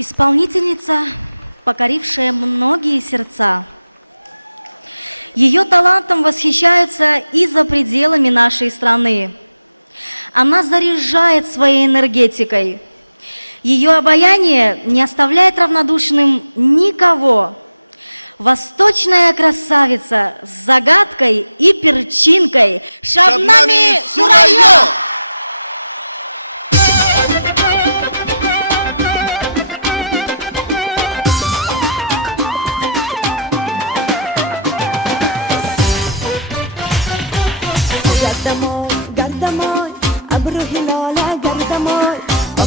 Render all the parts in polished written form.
Исполнительница, покорившая многие сердца. Ее талантом восхищаются и за пределами нашей страны. Она заряжает своей энергетикой. Ее обаяние не оставляет равнодушным никого. Восточная красавица с загадкой и перчинкой Шабнами Сурайо!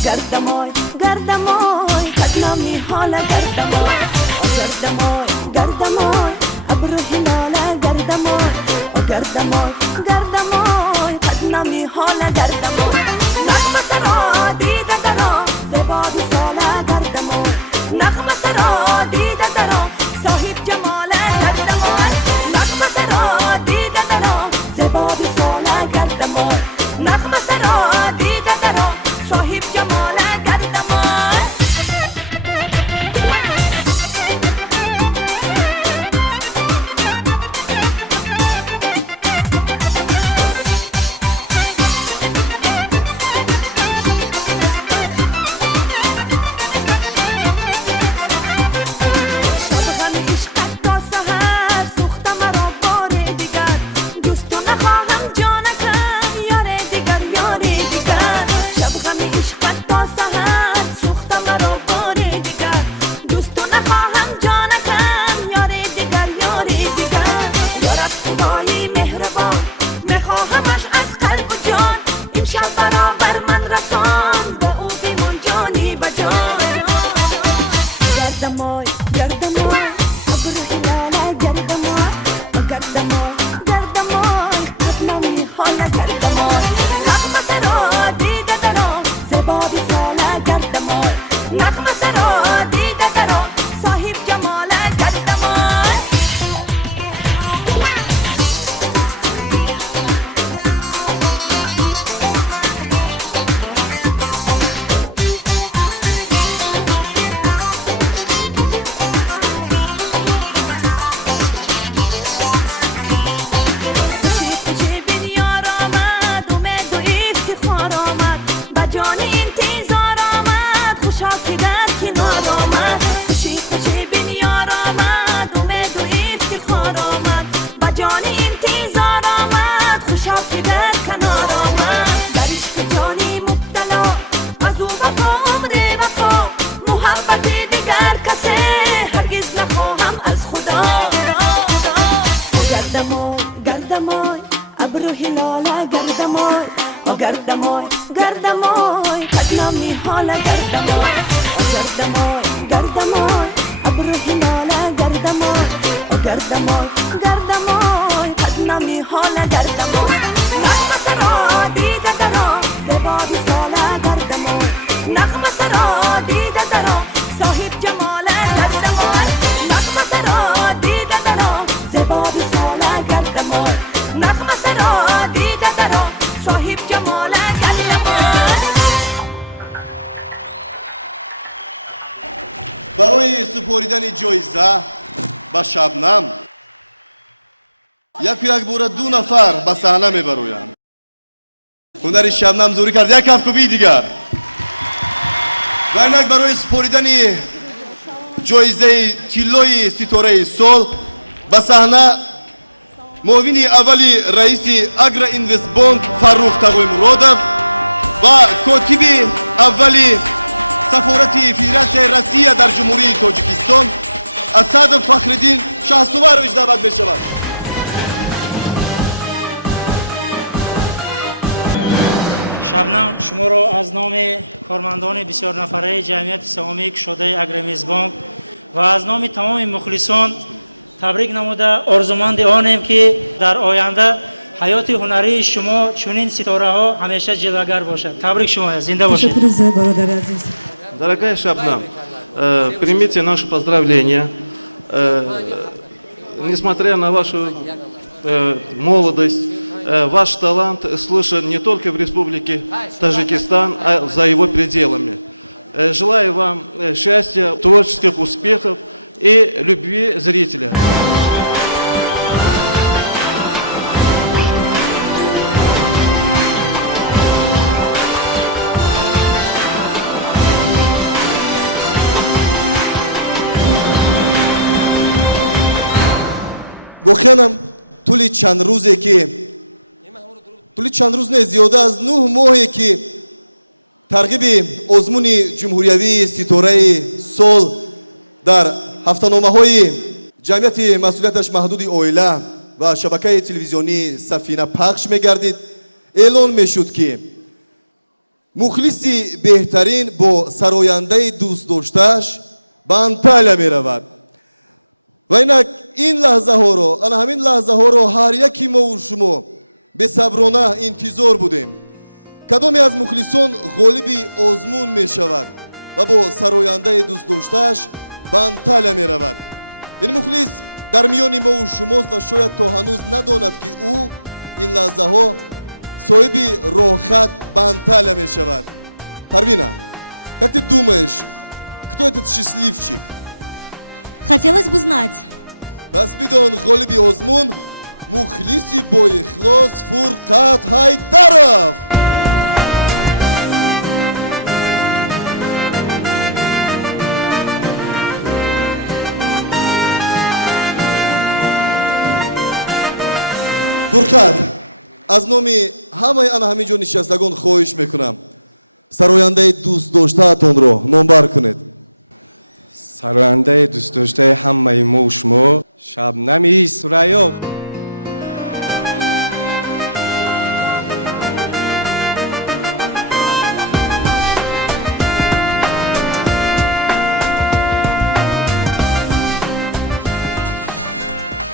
Gardamoy, gardamoy, qadnami hala gardamoy, gardamoy, gardamoy, abru hilala gardamoy, gardamoy, gardamoy, qadnami hala gardamoy, naqma sara dida dara, zebadi sala gardamoy, naqma sara dida dara, sahib jamala gardamoy, naqma sara dida dara, zebadi sala gardamoy, naqma sara dida dara, sahib jamala gardamoy. برای سپردن جایزه به شبنم یک بار دو نفر به صحنه میبرویند. هنر شبنم زوری کرد. یک کفکوبی دیگر و اینک برای سپردن جایزه تیلوی ستاره سال به صحنه معاون اولی رئیس اگرا اینوست بانک فروخ تقوی مرادов و کاتب اولی سفارت فدراسیای روسیه در جمهوری تاجیکستان اسد فخرالدین شهسوار رو دعوت می‌شود. شبنم شما را از نام کارمندان بسیار نفره جمعیت سهامی کشاده اگرمیز بانک و از نام تمام مخلصان تبریک نموده آرزومند آنیم که در آینده حیات هنری شما چنین ستاره ها همیشه جلوگر باشد. تبریک شما، زنده باشید. Дорогая Шабнам, примите наши поздравления. Несмотря на вашу молодость, ваш талант слышен не только в Республике Таджикистан, а за его пределами. Желаю вам счастья, творческих успехов и любви зрителя. вохиянам тӯли чанд рӯзе ки тӯли чанд рӯз не зиёда аз 9 моҳе ки тарғиби озмуни ҷумҳуриявии ситораи сол дар ҳафтаномаҳои ҷамъияти масъулияташ маҳдуди оила ва шабакаи телевизионии Сафина пахш мегардид, эълон мешуд ки мухлиси беҳтарин бо сарояндаи дӯстдоштааш ба Анталия меравад. ва инак ин лаҳзаҳоро, ана ҳамин лаҳзаҳоро ҳар яки мову шумо бесаброна интизор будем. кадоме аз мухлисон ғолиби озмун мешавад ва бо сарояндаи дӯстдоштааш ба Анталия меравад. ин мухлис дар миёни мову шумост ва шояд то ҳанӯз надонад ки ӯ ин лаҳзаҳо соҳиби роҳхат ба Анталия мешавад. Парвина, как ты думаешь, кто этот счастливчик? Хотелось бы знать. Бас бидон ғолиби озмун мухлиси боихлос Фурқат Ҳайдаров. Фурқат, аз номи ҳамаи ана ҳаминҷо нишастагон хоҳиш мекунам сарояндаи дӯстдоштаатонро номбар кунед. сарояндаи дӯстдоштаи ҳамаи мо шумо Шабнами Сурайё.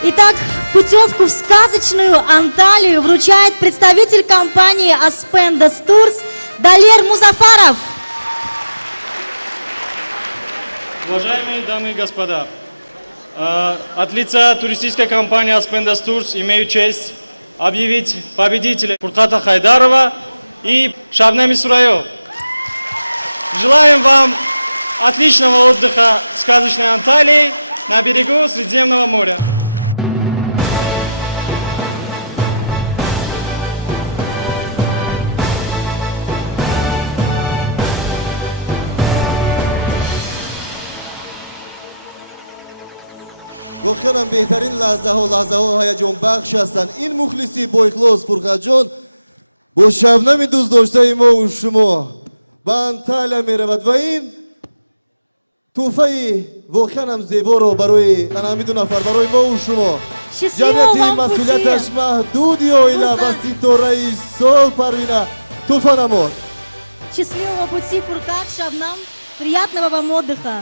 Итак, путевку в сказочную Анталию вручает представитель компании Aspendas Tours Далер Музафаров. Уважаемые дамы и господа, от лица туристической компании Aspendas Tours имею честь объявить победителя Фурқата Хайдарова и Шабнами Сурайё. Желаем вам отличного отдыха в сказочной Анталии на берегу Средиземного моря. вохиянам беҳтарин лаҳзаҳо ҳаяҷонбахш ҳастанд. ин мухлиси боихлос Фурқатҷон бо шабнами дӯстдоштаи мову шумо ба Анталия меравад ва ин тӯҳфаи вохиянам зеборо барои ана ҳамин ду нафар барои мову шумо Счастливого ҷамъияти вам масъулияташ пути! маҳдуди оила ва ситораи сол Парвина тӯҳфа намод. Счастливого пути, Фуркат, Шабнам. Приятного вам отдыха.